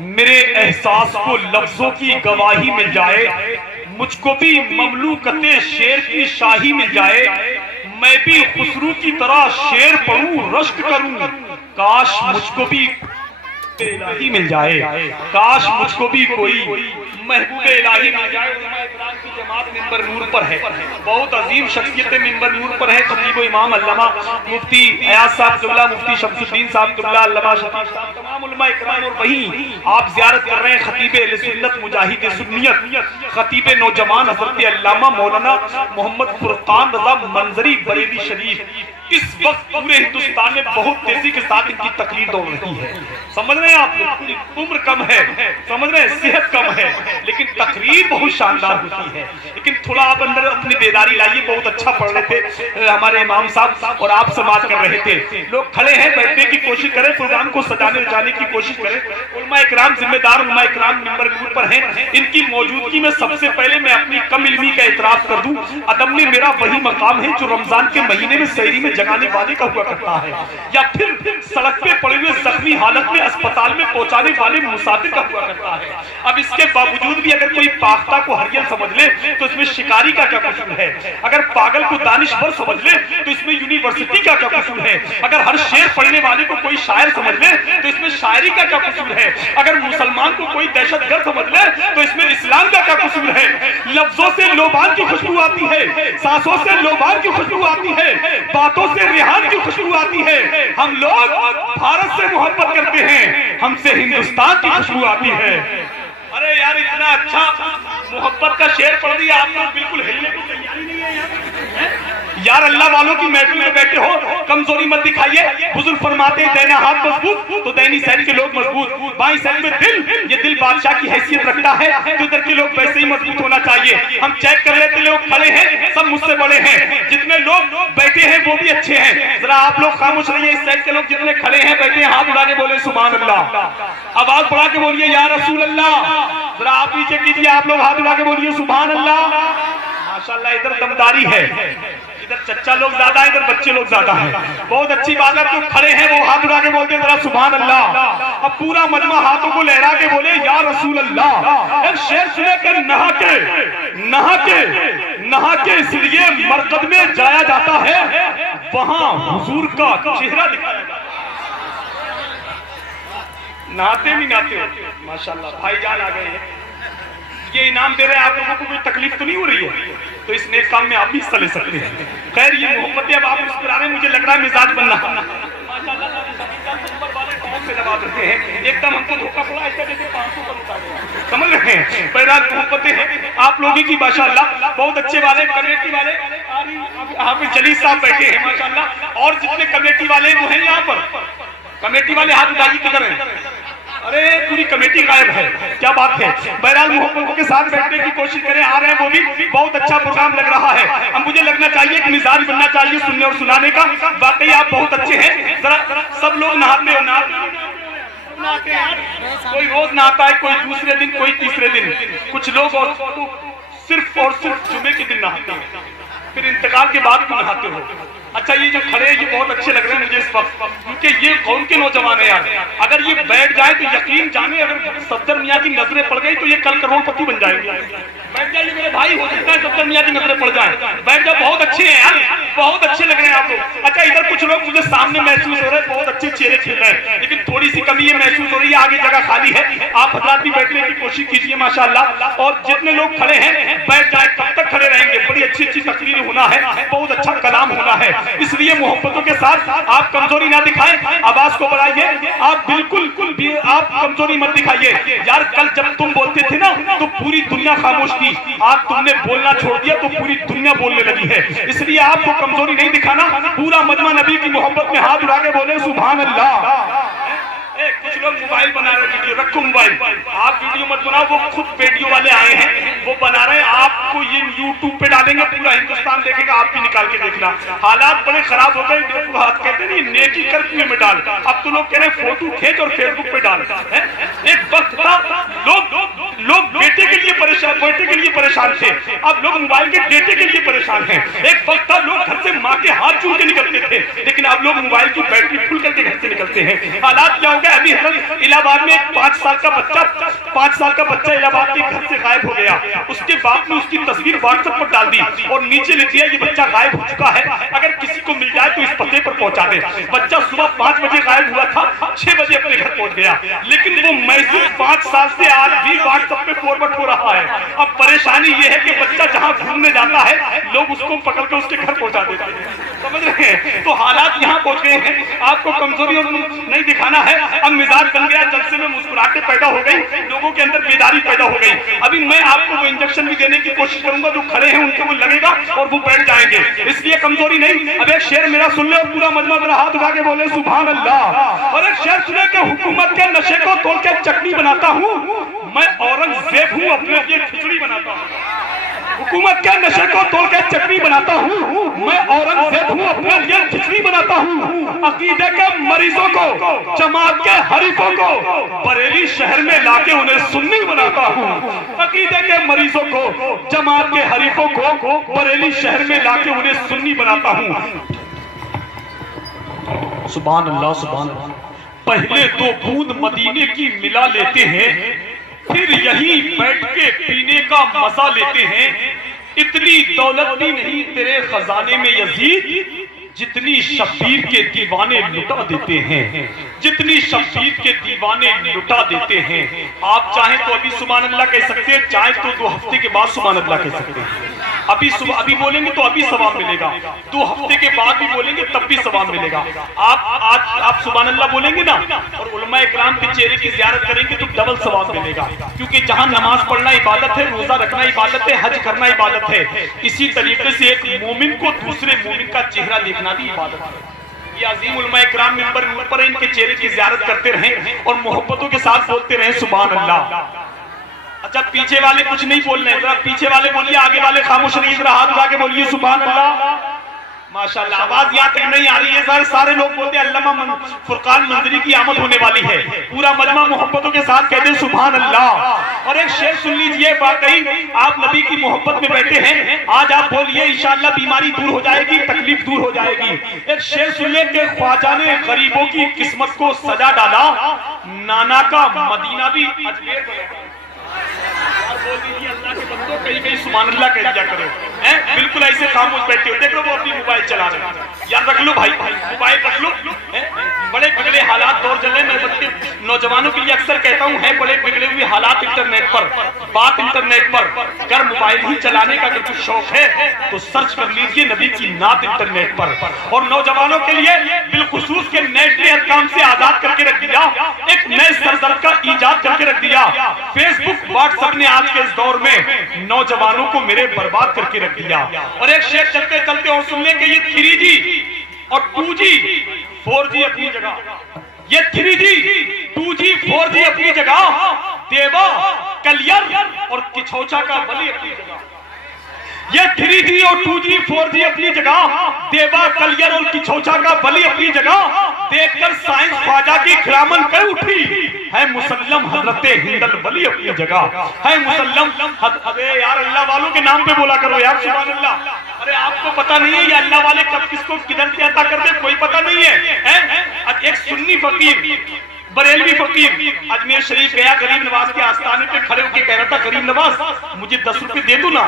मेरे एहसास को लफ्जों की गवाही मिल जाए, मुझको भी ममलूकते शेर की शाही मिल जाए, मैं भी खुसरू की तरह शेर पढ़ूं रश्क करूं, काश मुझको भी इलाही मिल जाए, काश मुझको भी कोई महबूब इलाही मिल जाए। उलमा इकराम की जमात मिंबर नूर पर है, बहुत अजीम शख्सियतें मिंबर नूर पर है। खतीब इमाम अल्लामा मुफ्ती अयाज साहब क़िबला, मुफ्ती शमसुद्दीन साहब क़िबला, अल्लामा शफीक साहब, तमाम उलमा इकराम। और वहीं आप ज़ियारत कर रहे हैं खतीब अहले सुन्नत मुजाहिद सुन्नियत खतीब नौजवान हज़रत अल्लामा मौलाना मोहम्मद फुरकान रज़ा मंजरी बरेली शरीफ। इस वक्त पूरे हिंदुस्तान में बहुत तेजी के साथ इनकी तकरीर दौड़ रही है। समझ रहे हैं आप लोग, उम्र कम है, समझ रहे हैं, सेहत कम है, लेकिन तकरीर बहुत शानदार होती है। लेकिन थोड़ा आप अंदर अपनी बेदारी लाइए। बहुत अच्छा पढ़ रहे थे हमारे इमाम साहब और आप समाज कर रहे थे। लोग खड़े हैं, बैठने की कोशिश करें, प्रोग्राम को सजाने जाने की कोशिश करें। उलमा इकराम जिम्मेदार, उलमा इकराम मिंबर नूर पर हैं। इनकी मौजूदगी में सबसे पहले मैं अपनी कम इल्मी का इतराफ कर दूं। अदब में मेरा वही मकाम है जो रमजान के महीने में सहरी में जगाने वाले का हुआ करता है, या फिर सड़क पे पड़े हुए जख्मी हालत में अस्पताल में पहुंचाने वाले मुसाफिर का हुआ करता है। अब इसके बावजूद भी अगर कोई पाख्ता को हरियन समझ ले तो इसमें शिकारी का क्या कसूर है? अगर पागल को दानिशवर समझ ले तो इसमें यूनिवर्सिटी का क्या कसूर है? अगर हर शेर पढ़ने वाले को कोई शायर समझ ले तो इसमें शायरी का क्या कसूर है? अगर मुसलमान को कोई दहशतगर्द समझ ले तो इसमें इस्लाम का क्या कसूर है? लफ्जों से लोबान की खुशबू आती है, सांसों से लोबान की खुशबू आती है, बातों से रिहान की खुशबू आती है। हम लोग भारत से मोहब्बत करते हैं, हमसे हिंदुस्तान की खुशबू आती है। अरे यार, इतना अच्छा मोहब्बत का शेर पढ़ दिया, आप लोग बिल्कुल हिलने की तैयारी नहीं है यार। अल्लाह वालों की महफिल में बैठे हो, कमजोरी मत दिखाइए। बुजुर्ग फरमाते हैं दैना हाथ मजबूत तो दैनी साइड के लोग मजबूत, बाई साइड में दिल, ये दिल बादशाह की हैसियत रखता है तो इधर के लोग वैसे ही मजबूत होना चाहिए। हम चेक कर लेते, लोग खड़े हैं सब मुझसे बड़े हैं, जितने लोग बैठे हैं वो भी अच्छे हैं। जरा आप लोग खामोश रहिए। इस साइड के लोग जितने खड़े हैं बैठे हैं, हाथ उठा के बोले सुभान अल्लाह, आवाज बढ़ा के बोलिए या रसूल अल्लाह। जरा आप नीचे कीजिए, आप लोग हाथ उठा के बोलिए सुभान अल्लाह। माशाल्लाह, इधर दमदारी है, इधर चच्चा लोग ज्यादा है, इधर बच्चे लोग ज्यादा हैं। बहुत अच्छी बात है। जो खड़े हैं वो हाथ उठा के बोलते हैं जरा सुभान अल्लाह। अब पूरा मजमा हाथों को लहरा के बोले या रसूल अल्लाह। एक शेर सुने कर नहा के इसलिए मरकद में जाया जाता है, वहां हुजूर का चेहरा दिखाया जाता है। नहाते नहीं नहाते, माशाल्लाह भाईजान आ गए हैं, ये इनाम दे रहे हैं। आप लोगों को कोई तकलीफ तो नहीं हो रही है तो इस नेक काम में आप भी हिस्सा ले सकते हैं। खैर, ये मोहब्बत अब आप मुस्कुरा रहे हैं, मुझे लग रहा है मिजाज बनना। एकदम हमको धोखा पड़ा, ऐसा जैसे 500 का नोट आ गया, समझ रहे हैं। बहरहाल मोहब्बतें हैं आप लोगों की माशाल्लाह, बहुत अच्छे वाले कमेटी वाले हाफिज जलील साहब बैठे हैं माशाल्लाह, और जितने कमेटी वाले वो हैं यहाँ पर, कमेटी वाले हाथ उठाइए, किधर हैं? अरे पूरी कमेटी गायब है, क्या बात है। बहरहाल मोहब्बतों के साथ बैठने की कोशिश करें, आ रहे हैं वो भी। बहुत अच्छा प्रोग्राम लग रहा है। अब मुझे लगना चाहिए कि मिजाज बनना चाहिए सुनने और सुनाने का। वाकई आप बहुत अच्छे हैं। जरा सब लोग नहाते हो, नहाते हैं, कोई रोज नहाता है, कोई दूसरे दिन, कोई तीसरे दिन, कुछ लोग और सिर्फ जुमे के दिन नहाते हैं, फिर इंतकाल के बाद भी नहाते हो। अच्छा, ये जो खड़े हैं ये बहुत अच्छे लग रहे हैं मुझे इस वक्त, क्योंकि ये कौन के नौजवान है यार। अगर ये बैठ जाए तो यकीन जाने, अगर सफदर मियाँ की नजरें पड़ गई तो ये कल करोड़पति बन जाएंगे। बैठ जाइए मेरे भाई, हो सकता है सफदर मियाँ की नजरें पड़ जाए। बैठ जाओ, बहुत अच्छे हैं यार, बहुत अच्छे लग रहे हैं आप लोग। अच्छा, इधर कुछ लोग मुझे सामने महसूस हो रहे हैं, बहुत अच्छे चेहरे खिल रहे हैं, लेकिन थोड़ी सी कमी ये महसूस हो रही है, आगे जगह खाली है। आप हजरात भी बैठने की कोशिश कीजिए माशाल्लाह। और जितने लोग खड़े हैं बैठ जाए, कब तक खड़े रहेंगे? बड़ी अच्छी अच्छी तकरीर होना है, बहुत अच्छा कलाम होना है, इसलिए मोहब्बतों के साथ आप कमजोरी ना दिखाएं, आवाज को बढ़ाइए। आप बिल्कुल आप कमजोरी मत दिखाइए यार। कल जब तुम बोलते थे ना तो पूरी दुनिया खामोश थी, आज तुमने बोलना छोड़ दिया तो पूरी दुनिया बोलने लगी है, इसलिए आपको कमजोरी नहीं दिखाना। पूरा मजमा नबी की मोहब्बत में हाथ उठा के बोले सुभान अल्लाह। कुछ लोग मोबाइल बना रहे, वीडियो रखो मोबाइल, आप वीडियो मत बनाओ, वो खुद वीडियो वाले आए हैं वो बना रहे हैं, आपको ये यूट्यूब पे डालेंगे, पूरा हिंदुस्तान देखेगा, आप भी निकाल के देखना। हालात बड़े खराब हो गए, कहते नहीं नेकी कर कुएं में डाल, अब तो लोग कह रहे हैं फोटो खींच और फेसबुक पे डाल। एक वक्त था लोग डेटे के लिए परेशान थे, अब लोग मोबाइल के डेटे के लिए परेशान हैं। एक वक्त था लोग घर से माँ के हाथ चूम के निकलते थे, लेकिन अब लोग मोबाइल की बैटरी फुल करके घर से निकलते हैं। हालात क्या हो गए, अभी इलाहाबाद में एक 5 साल का बच्चा इलाहाबाद के घर से गायब हो गया। उसके बाप ने उसकी तस्वीर व्हाट्सएप पर डाल दी और नीचे लिख दिया ये बच्चा गायब हो चुका है, अगर किसी को मिल जाए तो इस पते पर पहुंचा दे। बच्चा सुबह 5 बजे गायब हुआ था, 6 बजे अपने घर पहुंच गया, लेकिन वो मैसेज 5 साल से आज भी व्हाट्सएप पे फॉरवर्ड हो रहा है। अब परेशानी ये है कि बच्चा जहां घूमने जाता है लोग उसको पकड़ के उसके घर पहुंचा देते हैं, समझ रहे हैं। तो हालात यहाँ पहुंच गए हैं। आपको कमजोरी और नहीं दिखाना है, अब मिजाज बन गया, जलसे में मुस्कुराहटें पैदा हो गई, लोगों के अंदर बेदारी पैदा हो गई। अभी मैं आपको वो इंजेक्शन भी देने की कोशिश करूंगा, जो खड़े हैं उनको वो लगेगा और वो बैठ जाएंगे, इसलिए कमजोरी नहीं। अब एक शेर मेरा सुन ले और पूरा मजमा मेरा हाथ उठा के बोले सुभान अल्लाह। और एक शेर सुने कि हुकूमत के नशे को तोड़ के चटनी बनाता हूँ, मैं औरंगजेब हूँ अपने लिए खिचड़ी बनाता हूँ। हुकूमत के नशे को तोड़ के चटनी बनाता हूँ, मैं औरंगजेब हूँ अपने लिए खिचड़ी बनाता हूँ। अकीदे के मरीजों को, जमात के हरीफों को बरेली शहर में लाके उन्हें सुन्नी बनाता हूँ। अकीदे के मरीजों को, जमात के हरीफों को बरेली शहर में लाके उन्हें सुन्नी बनाता हूँ। सुभान अल्लाह, सुभान अल्लाह। पहले 2 बूंद मदीने की मिला लेते हैं, फिर यहीं बैठ के पीने का मजा लेते हैं। इतनी दौलत भी नहीं तेरे खजाने में यजीद, जितनी शब्बीर के दीवाने लुटा देते हैं, जितनी शब्बीर के दीवाने लुटा देते हैं। आप चाहें तो अभी सुभान अल्लाह कह सकते हैं, चाहे तो 2 हफ्ते के बाद सुभान अल्लाह कह सकते हैं। अभी बोलेंगे तो अभी सवाब मिलेगा, 2 हफ्ते के बाद भी बोलेंगे तब भी सवाब मिलेगा। आप सुभान अल्लाह बोलेंगे ना और उलमा इकराम के चेहरे की ज़ियारत करेंगे तो डबल सवाब मिलेगा, क्योंकि जहां नमाज पढ़ना इबादत है, रोजा रखना इबादत है, हज करना इबादत है, इसी तरीके से एक मोमिन को दूसरे मोमिन का चेहरा देखना भी इबादत है। ये अजीम उलमा इकराम मिंबर पर इनके चेहरे की ज़ियारत करते रहें और मोहब्बतों के साथ बोलते रहें सुभान अल्लाह। अच्छा, पीछे वाले कुछ नहीं बोल रहे, जरा पीछे वाले बोलिए, आगे वाले खामोश रहिए, जरा हाथ उठा के बोलिए सुभान अल्लाह। माशाअल्लाह, आवाज यहाँ तक नहीं आ रही है, सारे लोग बोलते हैं अल्लामा फुरकान मंजरी की आमद होने वाली है। पूरा मजमा मोहब्बतों के साथ कहते हैं सुभान अल्लाह। और एक शेर सुन लीजिए, वाकई आप नबी की मोहब्बत में बैठे हैं, आज आप बोलिए इंशाअल्लाह बीमारी दूर हो जाएगी, तकलीफ दूर हो जाएगी। एक शेर सुन ले कि ख्वाजा ने गरीबों की किस्मत को सजा डाला, नाना का मदीना भी अजमेर बना। बोल दीजिए अल्लाह के बंदों, कहीं सुभान अल्लाह कह दिया करो, हैं? बिल्कुल ऐसे खामोश बैठे हो, देख लो वो अपनी मोबाइल चला रहे हैं, याद रख लो भाई, मोबाइल रख लो। बड़े बिगड़े हालात दौर चले, मैं बच्चे नौजवानों के लिए अक्सर कहता हूँ, है बड़े बिगड़े हुए हालात इंटरनेट पर, बात इंटरनेट पर। अगर मोबाइल ही चलाने का अगर कुछ शौक है तो सर्च कर लीजिए नबी की नात इंटरनेट पर। और नौजवानों के लिए बिलखुसूस के नेट ने हर काम से आजाद करके रख दिया, एक नए सरजर का ईजाद करके रख दिया। फेसबुक, व्हाट्सएप ने आज के इस दौर में नौजवानों को मेरे बर्बाद करके रख दिया। और एक शेर चलते चलते और सुनने के, ये 3G और 2G 4G अपनी जगह, ये 3G 2G 4G अपनी जगह, देवा कलियर और किछौचा का बलि अपनी जगह। ये 3G और 2G 4G अपनी जगह, देवा कलियर और किछौचा का बलि अपनी जगह। देखकर साइंस ख्वाजा की खिलामन कर उठी, है मुसल्लम हजरत हिंदल बली अपनी जगह, है मुसल्लम। अबे यार, अल्लाह वालों के नाम पे बोला करो यार सुभान अल्लाह। अरे आपको पता नहीं है ये अल्लाह वाले कब किसको किधर से अता कर दे, कोई पता नहीं है। एक सुन्नी फकीर, बरेलवी फकीर अजमेर शरीफ गया, गरीब नवाज के आस्थाने पे खड़े होकर कह रहा था, गरीब नवाज मुझे 10 रुपए दे दो ना,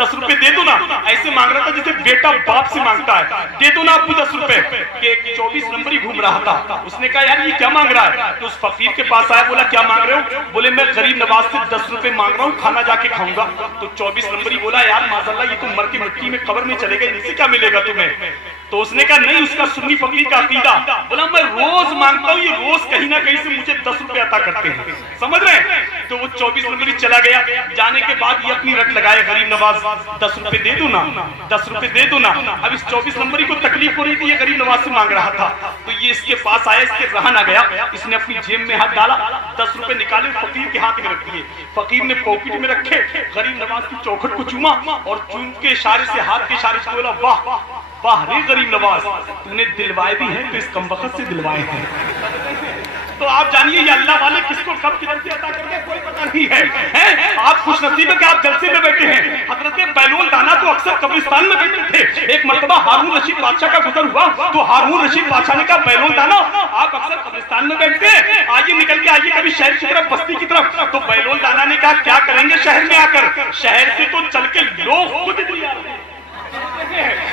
10 रुपए दे दो ना। ऐसे मांग रहा था जैसे बेटा बाप से मांगता है, दे दो ना आपको 10 रुपए। कि 24 नंबर ही घूम रहा था, उसने कहा यार ये क्या मांग रहा है, तो उस फकीर के पास आया, बोला क्या मांग रहे हो? बोले मैं गरीब नवाज से 10 रुपए मांग रहा हूँ, खाना जाके खाऊंगा। तो 24 नंबर ही बोला यार माज़अल्लाह ये तो मर के मिट्टी में कब्र में चलेगा, इनसे क्या मिलेगा तुम्हें? तो उसने कहा नहीं, उसका सुन्नी फकीर का अकीदा, बोला मैं रोज मांगता हूँ, ये रोज कहीं ना कहीं से मुझे 10 रुपए अता करते हैं, समझ रहे हैं? तो वो 24 नंबर चला गया, जाने के बाद ये अपनी रट लगाए, गरीब नवाज 10 रुपए दे दो ना, 10 रुपए दे दो ना। अब इस 24 नंबर को तकलीफ हो रही थी, ये गरीब नवाज से मांग रहा था, तो ये इसके पास आया, इसके रहा ना गया, इसने अपनी जेब में हाथ डाला, 10 रुपए निकाले, फकीर के हाथ में रख दिए। फकीर ने पॉकेट में रखे, गरीब नवाज की चौखट को चूमा और चूम के इशारे से, हाथ के इशारे से बोला वाह वाह रे गरीब नवाज, तूने दिलवाए भी हैं तो इस कमबख्त से दिलवाए हैं। तो आप जानिए ये अल्लाह वाले किसको कब किधर से अता करते हैं कोई पता नहीं है। हैं? आप खुश नसीब है कि आप जलसे में बैठे हैं। हजरत बैलून दाना तो अक्सर कब्रिस्तान में बैठे थे। एक मर्तबा हारून रशीद बादशाह का गुजर हुआ तो हारून रशीद बादशाह ने कहा, बैलून दाना आप अक्सर कब्रिस्तान में बैठते हैं, आइए निकल के आइए कभी शहर की तरफ, बस्ती की तरफ। तो बैलून दाना ने कहा, क्या करेंगे शहर में आकर, शहर से तो चल के लोग खुद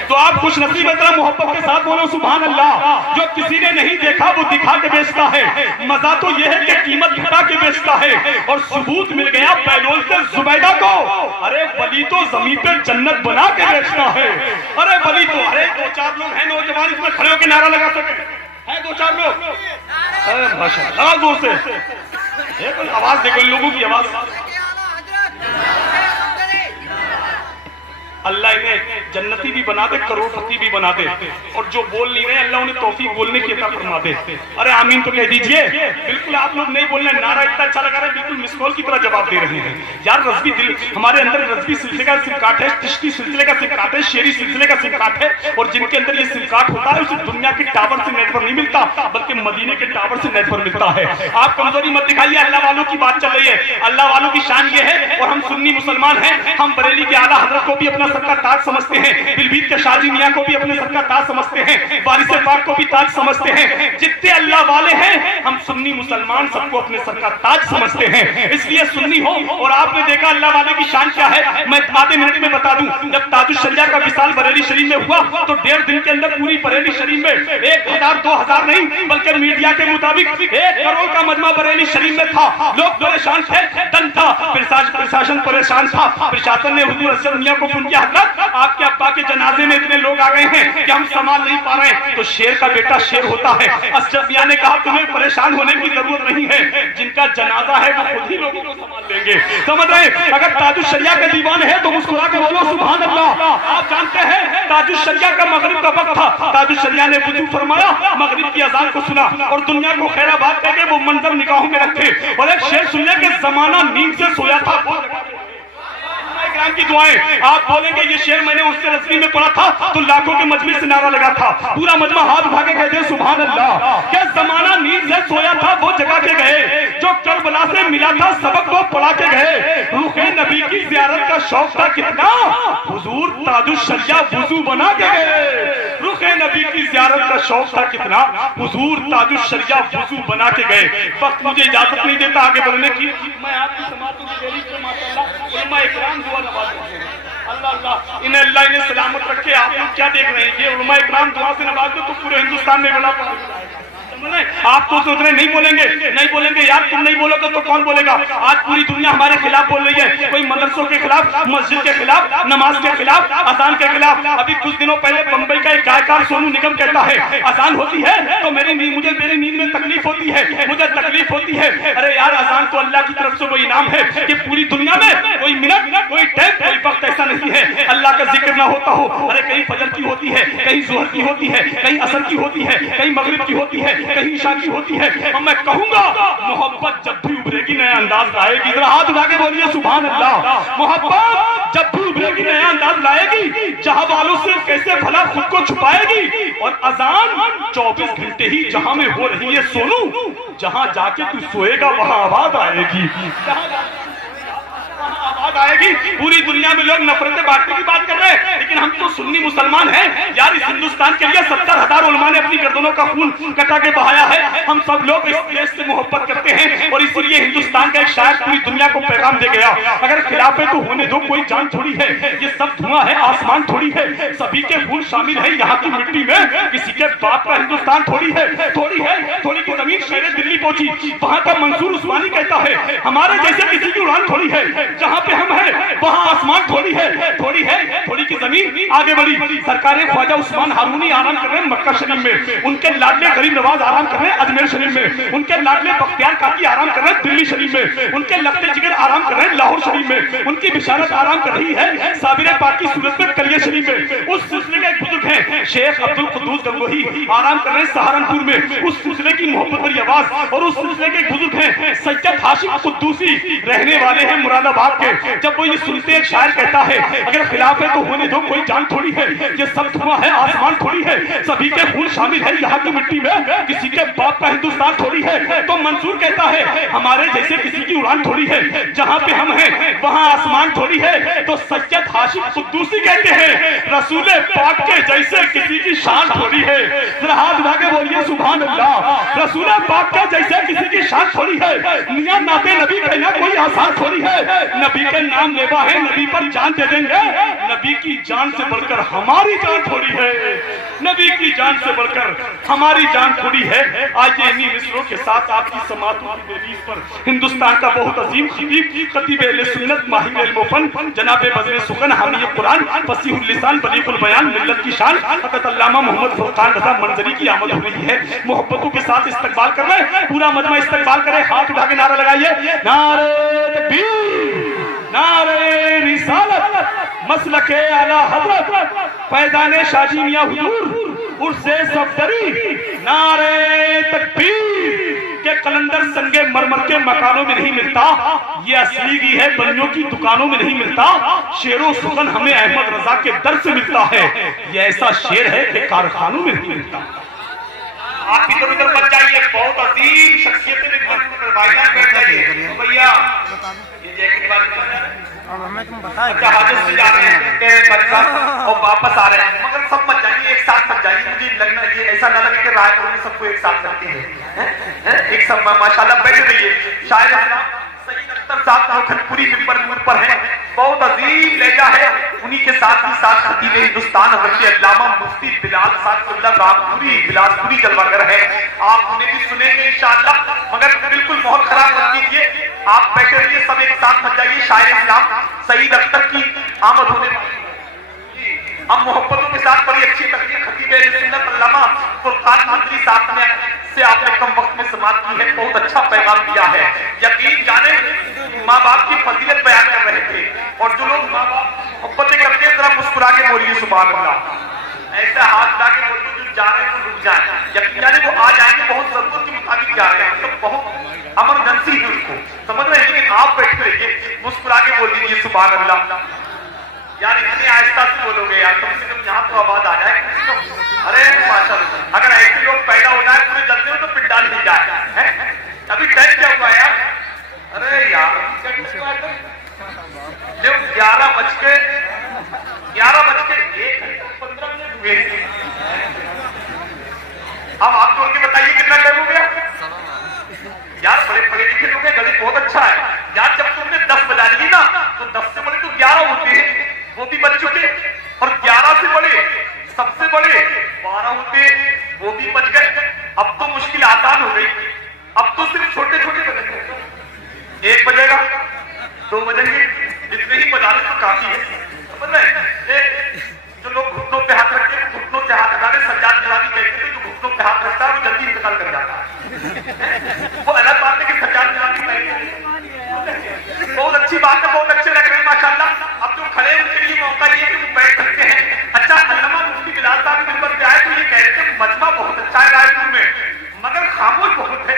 तो आप खुश नसीब है, मोहब्बत के साथ बोलो सुभान अल्लाह। जो किसी ने नहीं देखा वो दिखा के बेचता है। मजा तो यह है कि कीमत घटा के बेचता है। और सबूत मिल गया बैलोल से जुबैदा को। अरे वली तो जमीन पे जन्नत बना के बेचता है। अरे वली तो, अरे 2-4 लोग हैं नौजवान इसमें खड़े होकर नारा लगा सके है, 2-4 लोग। अरे माशाअल्लाह जोर से ये कोई आवाज देखो, इन लोगों की आवाज। अल्लाह इन्हें जन्नती भी बना दे, करोड़पति भी बना दे। और जो बोल नहीं रहे अल्लाह उन्हें तौफीक बोलने की अता फरमा दे। अरे आमीन तो कह दीजिए। बिल्कुल आप लोग नहीं बोल रहे, नारा इतना अच्छा लगा रहा है, बिल्कुल मिस कॉल की तरह जवाब दे रहे हैं। यार रज़वी दिल हमारे अंदर रज़वी सिलसिले का सिमकाट है, चिश्ती सिलसिले का सिमकाट है, शेरी सिलसिले का सिमकाट है। और जिनके अंदर ये सिमकाट होता है उसे दुनिया के टावर से नेटवर्क नहीं मिलता, बल्कि मदीने के टावर से नेटवर्क मिलता है। आप कमजोरी मत दिखाइए, अल्लाह वालों की बात चल रही है। अल्लाह वालों की शान ये है, और हम सुन्नी मुसलमान हैं, हम बरेली के आला हजरत को भी अपना सर का ताज समझते हैं, बिलबीत के शाजी मियां को भी अपने सर का ताज समझते हैं, वारिस पाक को भी ताज समझते हैं। जितने अल्लाह वाले हैं हम सुन्नी मुसलमान सबको अपने सर का ताज समझते हैं, इसलिए सुन्नी हो। और आपने देखा अल्लाह वाले की शान क्या है, मैं आधे मिनट में बता दूं। जब ताजुश शरिया का विसाल बरेली शरीफ में हुआ तो 1.5 दिन के अंदर पूरी बरेली शरीफ में 1000-2000 नहीं बल्कि मीडिया के मुताबिक 1 करोड़ का मजमा बरेली शरीफ में था। लोग परेशान थे, दन था, प्रशासन परेशान था। प्रशासन ने हुजूर अरशद मियां को फोन किया, हजरत आपके अब्बा के जनाजे में इतने लोग आ गए हैं कि हम संभाल नहीं पा रहे हैं। तो शेर का बेटा शेर होता है। अरशद मियां ने कहा, तुम्हें परेशान होने की जरूरत नहीं है, जिनका जनाजा है वो खुद ही लोगों को संभाल लेंगे। समझ रहे? अगर ताजुश शरिया के दीवान है तो मुस्कुरा के बोलो सुभान अल्लाह। आप जानते हैं ताजुश शरिया का मगरिब का वक्त था, ताजुश शरिया ने वुजू फरमाया, मगरिब की अजान को सुना और दुनिया को खैराबाद करके वो मंजर निगाहों में रखे। और एक शेर सुनने के जमाना नींद से सोया था की दुआएं। आप बोलेंगे ये शेर मैंने उससे रज़वी में पढ़ा था तो लाखों के मजमे से नारा लगा था। पूरा मजमा हाथ उठा के कहते सुभान अल्लाह। क्या जमाना नींद से सोया था वो जगा के गए, जो करबला से मिला था सबक वो पढ़ा के गए। रुखे नबी की ज़ियारत का शौक था कितना, हुजूर ताजुश शरिया वुजू बना के गए। रुखे नबी की ज़ियारत का शौक था कितना, हुजूर ताजुश शरिया वुजू बना के गए। वक्त मुझे इजाजत नहीं देता आगे बढ़ने की। मैं आपकी समाअत से माशाअल्लाह उलमा इकराम दुआ अल्लाह अल्लाह इन्हें अल्लाह इन्हें सलामत रखे। आप लोग क्या देख रहे हैं, ये उलमा इकराम दुआ से नवाज दो तो पूरे हिंदुस्तान में बड़ा आप तो सोच रहे नहीं बोलेंगे, नहीं बोलेंगे यार, तुम नहीं बोलोगे तो कौन बोलेगा। आज पूरी दुनिया हमारे खिलाफ बोल रही है, कोई मदरसों के खिलाफ, मस्जिद के खिलाफ, नमाज के खिलाफ, अजान के खिलाफ। अभी कुछ दिनों पहले बंबई का एक गायकार सोनू निगम कहता है अजान होती है तो मेरी नींद में तकलीफ होती है, मुझे तकलीफ होती है। अरे यार अजान तो अल्लाह की तरफ से वो इनाम है कि पूरी दुनिया में कोई मिनट, कोई टाइम, कोई वक्त ऐसा नहीं है अल्लाह का जिक्र ना होता हो। अरे कहीं फजर की होती है, कहीं जोहर की होती है, कहीं असर की होती है, कहीं मगरिब की होती है, कहीं ईशा की होती है। और मैं कहूंगा मोहब्बत जब भी उभरेगी नया अंदाज लाएगी। जरा हाथ उठा के बोलिए सुभान अल्लाह। मोहब्बत जब भी उभरेगी नया अंदाज लाएगी, जहां वालों से कैसे भला खुद को छुपाएगी। और अजान 24 घंटे ही जहां में हो रही है सोनू, जहां जाके तू सोएगा वहां आवाज आएगी, आवाज आएगी। पूरी दुनिया में लोग नफरतें बांटने की बात कर रहे हैं, लेकिन हम तो सुन्नी मुसलमान हैं यार। इस हिंदुस्तान के लिए 70,000 उलमा ने अपनी गर्दनों का खून कटा के बहाया है। हम सब लोग इस देश से मोहब्बत करते हैं और इसीलिए हिंदुस्तान का एक शायर पूरी दुनिया को पैगाम दे गया, अगर खिलाफे तो होने दो, कोई जान थोड़ी है, ये सब धुआं है, आसमान थोड़ी है, सभी के खून शामिल है यहाँ की मिट्टी में, किसी के बाप का हिंदुस्तान थोड़ी है, थोड़ी है, थोड़ी की जमीन शेर दिल्ली पहुंची, वहां का मंसूर उस्मानी कहता है हमारे जैसे किसी की उड़ान थोड़ी है, जहां पे हम हैं वहां आसमान थोड़ी है, थोड़ी है, थोड़ी की जमीन आगे बढ़ी। सरकारें ख्वाजा उस्मान हारूनी आराम कर रहे हैं मक्का शरीफ में, उनके लाडले गरीब नवाज आराम कर रहे हैं अजमेर शरीफ में, उनके लाडले बख्तियार काकी आराम कर रहे हैं दिल्ली शरीफ में, उनके लगते जिगर आराम कर रहे हैं लाहौर शरीफ में, उनकी बिशारत आराम कर रही है साबिर पाक की सूरत में कलिया शरीफ में। उस सिलसिले के बुजुर्ग हैं शेख अब्दुल कुद्दूस गंगोही आराम कर रहे हैं सहारनपुर में, उस सिलसिले की मोहब्बत भरी आवाज। और उस सिलसिले के बुजुर्ग हैं सैयद हाशिम कुद्दूसी, रहने वाले हैं मुरादाबाद के। जब वो ये सुनते एक शायर कहता है अगर खिलाफ है तो होने दो, कोई जान थोड़ी है, ये सब धुआं है, आसमान थोड़ी है, सभी के खून शामिल है यहाँ की मिट्टी में, किसी के बाप का हिंदुस्तान थोड़ी है। तो मंसूर कहता है हमारे जैसे किसी की उड़ान थोड़ी है, जहाँ पे हम हैं वहाँ आसमान थोड़ी है। तो सैयद हाशिम कुद्दूसी कहते हैं रसूल पाक के जैसे किसी की शान थोड़ी है। जरा हाथ उठा के बोलिए सुभान अल्लाह। रसूल पाक के जैसे किसी की शान थोड़ी है। मियां नाते नबी कहना कोई आसान थोड़ी है। नबी के नाम लेवा है, नबी पर जान दे देंगे। नबी की जान से बढ़कर हमारी जान थोड़ी है, नबी की जान से बढ़कर हमारी जान थोड़ी है। आज इन्हीं मिसरों के साथ आपकी समातों की दहलीज पर हिंदुस्तान का बहुत अजीम खतीब अहले सुन्नत माहिर इल्म-ओ-फन जनाब बज़्र सुकन हामी कुरान फसीहुल लिसान बलीगुल बयान मिल्लत की शान हज़रत अल्लामा मोहम्मद फुरकान रज़ा मंजरी की आमद हो रही है। मोहब्बतों के साथ इस्तकबाल कर रहे हैं, पूरा मजमा इस्तकबाल करे। हाथ उठा के नारा लगाइए, नारे तकबीर, नारे रिसालत, मसलके आला हज़रत, फैज़ाने शाजी मियां हुजूर उर्से सफदरी, नारे तकबीर के कलंदर संगे मरमर के मकानों में नहीं मिलता, ये असली की है बनियों की दुकानों में नहीं मिलता। शेरों सुगन हमें अहमद रजा के दर से मिलता है, ये ऐसा शेर है कि कारखानों में नहीं मिलता। आप इधर उधर मत जाइए, बहुत अजीम शख्सियतें भाईजान बैठ जाइए। भैया ये जैकेट वाले हमें तुम बताए हाजत से जा रहे हैं और वापस आ रहे हैं, मगर सब मत जाइए, एक साथ मत जाइए। मुझे लगना ये ऐसा ना लगे कि रायपुर में सबको एक साथ करते हैं। एक सब माशाल्लाह बैठ रहिए। शायद सईद अख्तर साहब नौखनपुरी मिंबर पर हैं, बहुत अजीम लहजा है। उन्हीं के साथ ही साथ खतीब हिंदुस्तान हज़रत अल्लामा मुफ्ती बिलाल सादुल्लाह रामपुरी बिलासपुरी जलवागर है। आप उन्हें भी सुनेंगे इंशाअल्लाह, मगर बिल्कुल माहौल खराब मत कीजिए। आप बैठे रहिए, सब एक साथ मत जाइए। शायर इस्लाम सईद अख्तर की आमद होने वाली। हम मोहब्बतों के साथ बड़ी अच्छी तकरीर खतीब सुन्नत अल्लामा फुरकान मंजरी साहब ने से आपने कम वक्त में समाप्त की है, बहुत अच्छा पैगाम दिया है। यकीन जाने माँ बाप की फजीलत बयान कर रहे थे, और जो लोग माँ बाप मोहब्बतें करते हैं जरा मुस्कुरा के बोलिए सुभान अल्लाह। ऐसा हाथ ला के बोलिए जो जा रहे हैं वो रुक जाए। यकीन जाने वो आ जाएंगे, बहुत जरूरत के मुताबिक जा रहे हैं, मतलब बहुत इमरजेंसी है उनको, समझ रहे हैं। लेकिन आप बैठे रहिए, मुस्कुरा के बोल दीजिए सुभान अल्लाह। यार इतनी आहिस्ता से बोलोगे यार, कम से कम यहाँ तो आवाज आ जाए। अरे माशाल्लाह, अगर ऐसे लोग पैदा हो जाए पूरे जलते हो तो पिंडाल नहीं जाए। अभी टाइम क्या हुआ यार? अरे यार 11:15 हुए। अब आप जोड़ के बताइए कितना टाइम हो गया यार? बड़े पढ़े लिखे लोग हैं, गणित बहुत अच्छा है यार। जब तुमने 10 बजा ली ना तो 10 से बड़े तो 11 होते हैं, वो भी बच चुके। और 11 से बड़े सबसे बड़े 12 होते, वो भी बच गए। अब तो मुश्किल आसान हो गई, अब तो सिर्फ छोटे छोटे बजेंगे। 1 बजेगा, 2 बजेंगे, जितने ही बजा ले तो काफी है, समझ रहे? जो लोग घुटनों पे हाथ रखते हैं, घुटनों पे हाथ लगाने सज्जाद नवाबी कहते थे, जो घुटनों पे हाथ रखता है वो जल्दी इंतकाल कर जाता है। वो अलग बात है कि सज्जाद नवाबी बहुत अच्छी बात है, बहुत अच्छे लग रहे हैं माशाल्लाह। अब जो खड़े हैं उनके लिए मौका ये है कि वो बैठ सकते हैं। अच्छा, अल्लामा मुफ्ती बिलाल साहब मिंबर पे आए तो ये कह रहे थे मजमा बहुत अच्छा है रायपुर में, मगर खामोश बहुत है।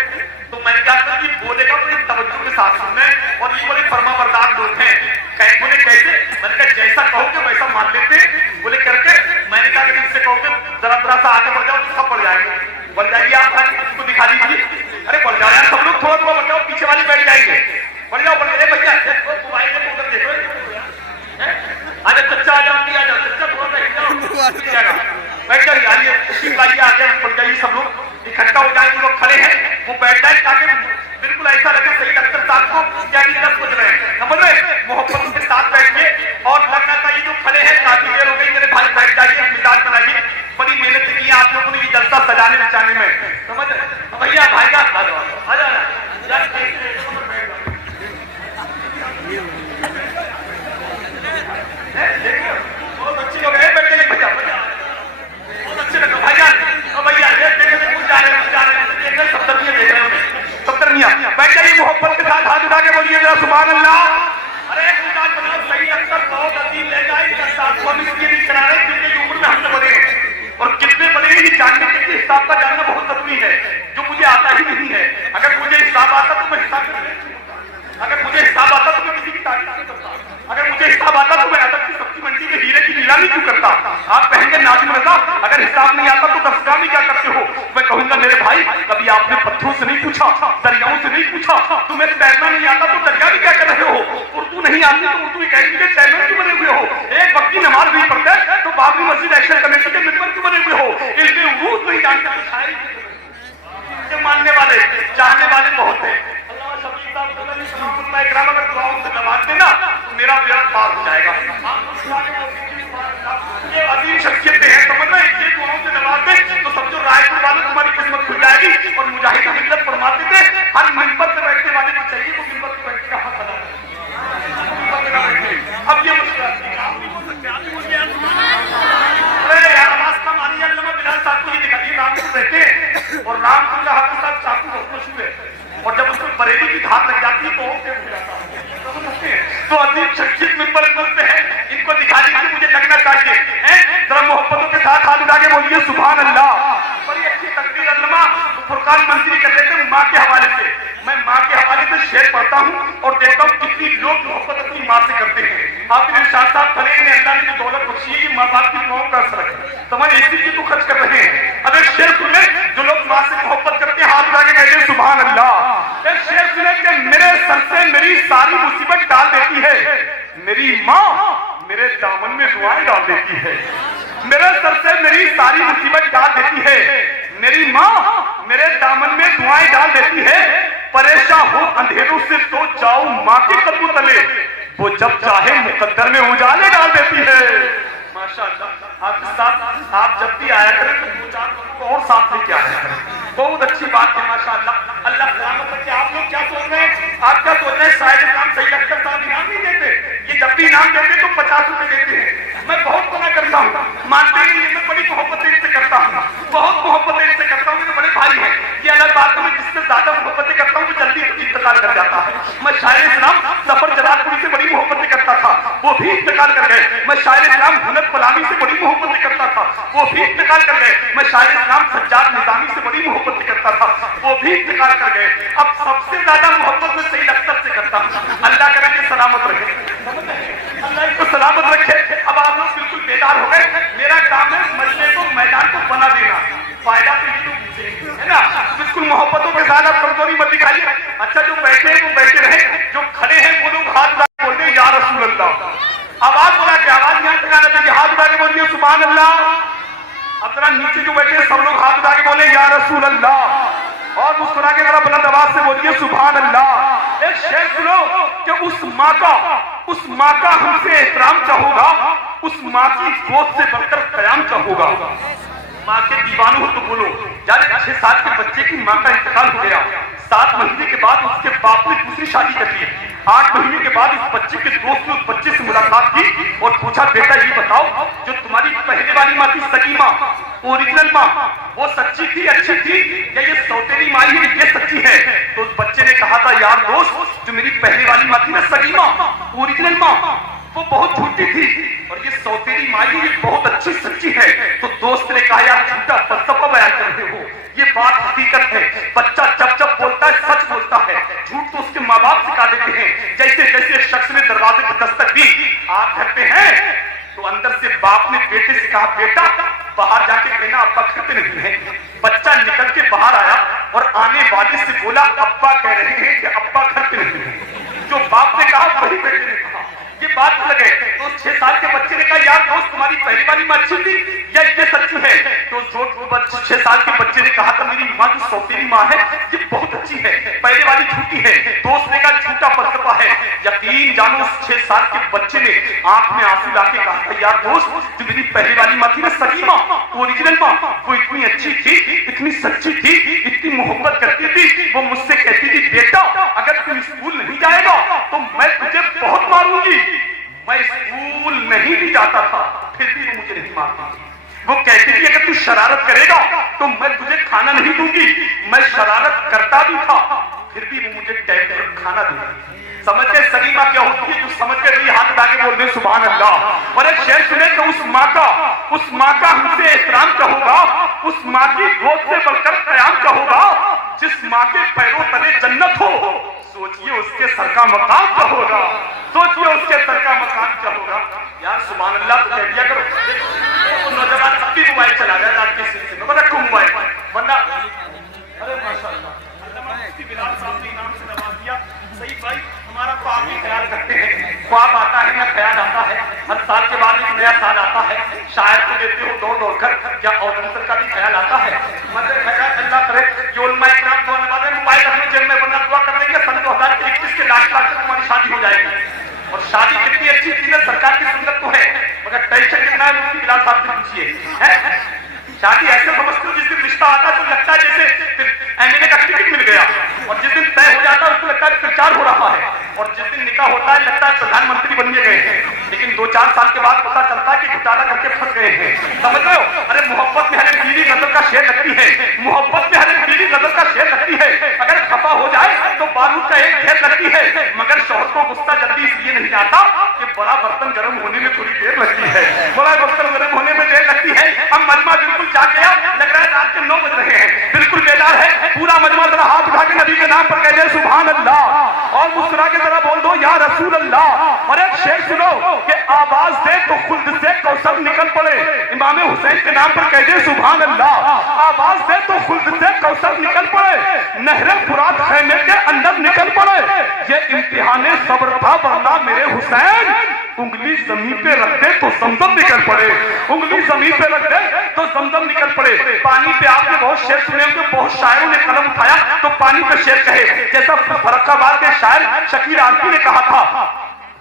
तो मैंने कहा था कि बोलेगा तो एक तवज्जो के साथ सुनना है, और ये बड़े फरमाबरदार लोग हैं। कहीं बोले कैसे? मैंने कहा जैसा कहोगे वैसा मान लेते। बोले करके मैंने कहा कि जिससे कहोगे जरा सा आगे बढ़ जाओ तो सब बढ़ जाएंगे। बढ़ जाइए आप, इसको दिखा दीजिए। अरे बढ़ जाओ यार, सब लोग थोड़ा थोड़ा बढ़ जाओ, पीछे वाली बैठ जाएंगे। बढ़ जाओ, बढ़ जाओ भैया, मोबाइल में उधर देखो। आजा चच्चा, आ जाओ चच्चा, थोड़ा सा बैठ जाओ यार। ये आइए आगे बढ़ जाइए, सब लोग इकट्ठा हो जाए। जो लोग खड़े हैं वो बैठ जाए ताकि बिल्कुल ऐसा लगे सईद अख्तर साहब को क्या 10 बज रहे हैं, समझ रहे? मोहब्बत के साथ बैठिए, और लगना चाहिए जो खड़े हैं काफी देर हो गई, मेरे भाई बैठ जाइए, मिजाज बनाइए। बड़ी मेहनत की है आप लोगों ने ये जलसा सजाने बचाने में, समझ रहे भैया? भाई का आ जाओ बहुत अच्छे लोग हैं, बैठ जाइए भैया, बहुत अच्छे लगे भैया। भैया बैठ जाइए, मोहब्बत के साथ हाथ उठा के बोलिए जरा सुभान अल्लाह। अरे सही अक्सर बहुत अजीब ले जाए करा रहे, क्योंकि उम्र में हमसे बड़े हैं, और कितने बड़े हैं ये जानने के लिए हिसाब का जानना बहुत जरूरी है, जो मुझे आता ही नहीं है। अगर मुझे हिसाब आता तो मैं हिसाब अगर मुझे हिसाब आता तो मैं किसी की तारीफ नहीं करता। अगर मुझे हिसाब आता तो मैं अदब की सब्जी मंडी के हीरे की नीलामी क्यों करता? आप पहन कहेंगे नाज़िम रज़ा अगर हिसाब नहीं आता तो दरसगाह में क्या करते हो? मैं कहूंगा मेरे भाई कभी आपने पत्थरों से नहीं पूछा, दरियाओं से नहीं पूछा, तुम्हें तैरना नहीं आता तो दरिया में क्या कर रहे हो? उर्दू नहीं आती तो उर्दू अकेडमी के चैनल क्यों बने हुए हो? एक वक्त की नमाज नहीं पढ़ते तो बाबरी मस्जिद एक्शन कमेटी के मेंबर क्यों बने हुए हो? इनके उर्दू नहीं जानते तो शायरी मानने वाले चाहने वाले बहुत है। अगर दुआओं से नवाज देना तो मेरा बेड़ा पार हो जाएगा। ये अजीम शख्सियतें हैं, समझना ये दुआओं से नवाज दे तो समझो रायपुर वालों तुम्हारी किस्मत खुल जाएगी। और मुजाहिद मिल्लत फरमाते थे हर मिंबर से बैठने वाले को चाहिए वो मिंबर से बैठने का हक अदा करे। अब ये मुश्किल रहते हैं और रामपुर का हक साहब चाकू बहुत मशहूर है और जब उसमें बरेली की धार लग जाती है तो हो जाता है। तो अजीब शख्सियत मिंबर पे है, इनको दिखा दीजिए मुझे लगना चाहिए जरा मोहब्बतों के साथ हाथ उठा के बोलिए सुभान अल्लाह। बड़ी अच्छी तकदीर अल्लामा फुरकान मंजरी कर लेते हैं माँ के हवाले से। मैं माँ के हवाले से शेर पढ़ता हूँ और देखता हूँ कितनी लोग मोहब्बत अपनी माँ से करते हैं। आपके इरशाद साहब भले ने अल्लाह ने जो दौलत बख्शी है ये माँ बाप की दुआओं का असर है, तुम्हारे इसी चीज को खर्च कर रहे हैं। अब एक शेर सुने जो लोग माँ से मोहब्बत करते हैं हाथ उठा के कहते हैं सुभान अल्लाह। एक शेर सुने कि मेरे सर से मेरी सारी मुसीबत डाल देती है, मेरी माँ मेरे दामन में दुआएं डाल देती है। मेरे सर से मेरी सारी मुसीबत डाल देती है, मेरी माँ मेरे दामन में दुआएं डाल देती है। परेशान हो अंधेरों से तो जाओ माँ के कदमों तले, वो जब चाहे मुकद्दर में उजाले डाल देती है। माशाअल्लाह आपके साथ आप जब भी आया करें तो दो चार लोगों को और साथ लेके आया करें, बहुत अच्छी बात है माशाअल्लाह। अल्लाह सलामत रखे। आप लोग क्या सोच रहे हैं? आप क्या सोच रहे हैं शायद इनाम सही अख्तर साहब इनाम नहीं देते? ये जब भी इनाम देते तो 50 रुपए देते हैं। मैं बहुत मना करता हूँ, मानते नहीं, मैं बड़ी मोहब्बत इनसे करता हूँ, बहुत मोहब्बत इनसे करता हूँ। मेरे बड़े भाई हैं, ये अलग बात है। मैं जिससे ज्यादा मोहब्बतें करता हूँ वो जल्दी इंतकाल कर जाता है। मैं शायर इस्लाम सफर जलालपुरी से बड़ी मोहब्बतें करता था, वो भी इंतकाल कर गए। मैं शायर इस्लाम हुनर पलामी से बड़ी मोहब्बतें करता था, वो भी इंतकाल कर गए। मैं शायर इस्लाम सज्जाद निजामी से बड़ी मोहब्बतें करता था, वो भी इंतकाल कर गए। अब सबसे ज्यादा मोहब्बत में सही अख्तर से करता हूँ। अल्लाह करे कि सलामत रखे, अल्लाह इनको सलामत रखे। अब आप लोग बिल्कुल बेदार हो गए। मेरा काम है मजले को मैदान को बना देना, फायदा तो है ना। बिल्कुल मोहब्बतों के साथ आप कमजोरी मत दिखाइए। अच्छा जो बैठे हैं वो बैठे रहे, जो खड़े हैं वो लोग हाथ उठा के बोलते हैं या रसूल अल्लाह। आवाज बोला कि आवाज यहाँ तक आना चाहिए, हाथ उठा के बोलिए सुभान अल्लाह। अब जरा नीचे जो बैठे हैं सब लोग हाथ उठा के बोले या रसूल अल्लाह और मुस्कुरा के जरा बुलंद आवाज से बोलिए सुभान अल्लाह। एक शेर सुनो कि उस माँ का हमसे एहतराम क्या होगा, उस माँ की गोद से बढ़कर कयाम क्या होगा। माँ के दीवानों हो तो बोलो। यार 6 साल के बच्चे की माँ का इंतकाल हो गया, 7 महीने के बाद उसके बाप ने दूसरी शादी कर ली, 8 महीने के बाद इस बच्चे के दोस्त ने उस बच्चे से मुलाकात की और पूछा बेटा ये बताओ जो तुम्हारी पहले वाली माँ थी सगी माँ, ओरिजिनल माँ, वो सच्ची थी, अच्छी थी, या ये सौतेली माँ ही ये सच्ची है? तो उस बच्चे ने कहा था यार दोस्त जो मेरी पहले वाली माँ थी ना सगी माँ, ओरिजिनल माँ, वो बहुत झूठी थी और ये सौतेली माँ ये बहुत अच्छी सच्ची है। तो दोस्त ने कहा यार झूठा फलसफा बयान करते हो, ये बात हकीकत है। बच्चा जब जब बोलता है सच बोलता है, झूठ तो उसके माँ बाप सिखा देते हैं। जैसे जैसे शख्स ने दरवाजे पर दस्तक दी, आप घर पे हैं तो अंदर से बाप ने बेटे से कहा बेटा बाहर जाके कहना अब्बा घर पे नहीं है। बच्चा निकल के बाहर आया और आने वाले से बोला अब्बा कह रहे हैं कि अब्बा घर पे नहीं है। जो बाप ने कहा वही बेटे ने कहा, ये बात लगे। तो 6 साल के बच्चे ने कहा यार दोस्त तुम्हारी पहली वाली माँ अच्छी थी या ये सच्ची है? तो 6 साल के बच्चे ने कहा था मेरी माँ जो सौतेली माँ है ये बहुत अच्छी है, पहले वाली झूठी है। दोस्त ने कहा झूठा फलसफा है। यकीन जानो 6 साल के बच्चे ने आंख में आंसू लाके कहा था यार दोस्त जो मेरी पहली वाली माँ थी ना सगी माँ, ओरिजिनल माँ, वो इतनी अच्छी थी, इतनी सच्ची थी, इतनी मोहब्बत करती थी, वो मुझसे कहती थी बेटा अगर तुम स्कूल नहीं जाएगा तो मैं तुझे बहुत मारूंगी। मैं स्कूल नहीं भी जाता था फिर भी वो मुझे नहीं मारती। वो कहती थी अगर तू शरारत करेगा तो मैं तुझे खाना नहीं दूंगी। मैं शरारत करता भी था फिर भी वो मुझे टाइम पर खाना दूंगी। समझ गए सगी माँ क्या होती है? जो समझ के नहीं हाथ उठा के बोल दे सुभान अल्लाह। और एक शेर सुने तो उस माँ का हमसे एहतराम क्या होगा, उस माँ की गोद से बढ़कर कयाम क्या होगा। जिस माँ के पैरों तले जन्नत हो सोचिए उसके सर का मकाम क्या होगा। सोचिए उसके सर का मकान क्या होगा। यार सुभान अल्लाह तो कह दिया करो। देखो नौजवान सब भी मोबाइल चला रहा है रात के सिलसिले में, रखो मोबाइल वरना। अरे माशाअल्लाह बिलाल साहब ने इनाम से नवाज दिया। सही भाई, हमारा तो आप ही ख्याल करते हैं, ख्वाब आता है ना ख्याल आता है, हर साल के बाद एक नया साल आता है, शायर को देते हो दौड़ दौड़ कर, क्या ऑर्गेनाइजर का भी ख्याल आता है। मतलब अल्लाह करे कि उलमा इकराम दुआ नमाज़ें मोबाइल अपने जेब में वरना दुआ कर देंगे सन 2021 के लास्ट तक तुम्हारी शादी हो जाएगी। और शादी कितनी अच्छी चीज है, सरकार की सुन्नत तो है, मगर टेंशन कितना है मुफ्ती बिलाल साहब से पूछिए। शादी ऐसे समझते हो जिस दिन रिश्ता आता है तो लगता है जैसे एमएलए का टिकट मिल गया, और जिस दिन तय हो जाता है उसको लगता है प्रचार हो रहा है, और जिस दिन निकाह होता है लगता है प्रधानमंत्री बनने गए हैं, लेकिन 2-4 साल के बाद पता चलता है कि घोटाला करके फंस गए हैं। समझ रहे हो? अरे मोहब्बत में हर एक बीवी गजल का शेर लगती है, मोहब्बत में हर एक बीवी गजल का शेर लगती है, अगर खफा हो जाए तो बारूद का एक ढेर लगती है, मगर शौहर को गुस्सा जल्दी इसलिए नहीं आता कि बड़ा बर्तन गर्म होने में थोड़ी देर लगती है, बड़ा बर्तन गर्म होने में देर लगती है। अब मजमा बिल्कुल जाग गया, लग रहा है रात के 9 बज रहे हैं, बिल्कुल बेदार है पूरा मजमा। जरा हाथ उठा के नबी के नाम पर कह दे सुभान अल्लाह, और मुस्कुरा के जरा बोल दो या रसूल अल्लाह। और एक शेर सुनो कि आवाज दे तो खुद से कौसर निकल पड़े, इमाम हुसैन के नाम पर कह दे सुभान अल्लाह। आवाज दे तो खुद से कौसर निकल पड़े, नहरे फुरात खैमे के अंदर निकल पड़े, ये इम्तिहाने सब्र था वरना मेरे हुसैन उंगली जमीन पे रख दे तो जमजम निकल पड़े, उंगली जमीन पे रख दे तो जमजम निकल पड़े। पानी पे आपने बहुत शेर सुने होंगे, बहुत शायरों ने कलम उठाया तो पानी पे शेर कहे, जैसा फर्रुखाबाद के शायर शकील आरती ने कहा था,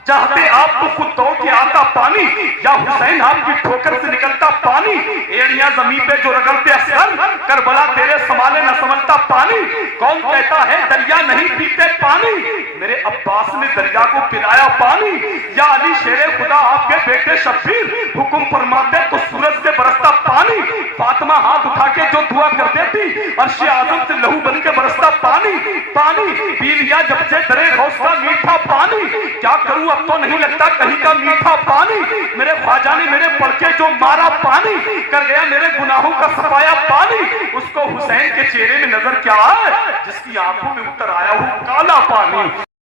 चाहते आप तो खुद दौड़ के आता पानी, या हुसैन आपकी ठोकर से निकलता पानी, एड़िया जमीन पे जो रगड़ते असर, करबला तेरे संभाले न समझता पानी। कौन कहता है दरिया नहीं पीते पानी, मेरे अब्बास ने दरिया को पिलाया पानी। या अली शेरे खुदा आपके बेटे शब्बीर हुक्म फरमाते तो सूरज से बरसता पानी। फातिमा हाथ उठा के जो दुआ कर देती, अर्श आजम से लहू बन के बरसता पानी। पानी पी लिया जब से दरे गौस का मीठा पानी, क्या करूं अब तो नहीं लगता कहीं का मीठा पानी। मेरे ख्वाजा ने मेरे पढ़ के जो मारा पानी, कर गया मेरे गुनाहों का सफाया पानी। उसको हुसैन के चेहरे में नजर क्या आए, जिसकी आंखों में उतर आया हो काला पानी।